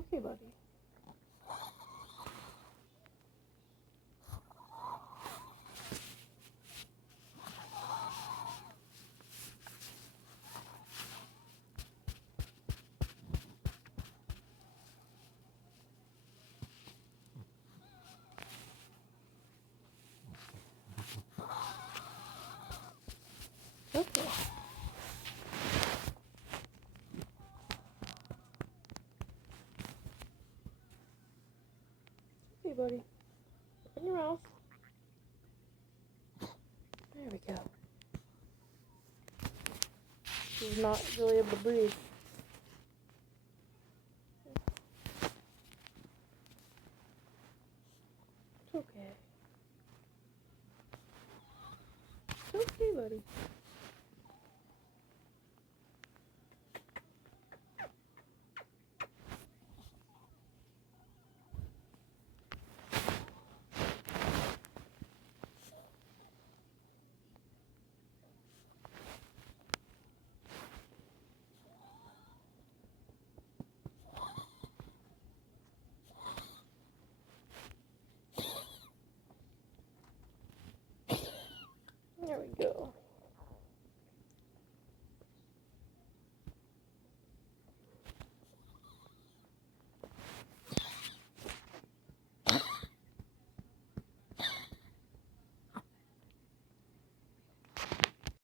Okay, buddy. Okay. Okay, buddy. Open your mouth. There we go. He's not really able to breathe. It's okay. It's okay, buddy.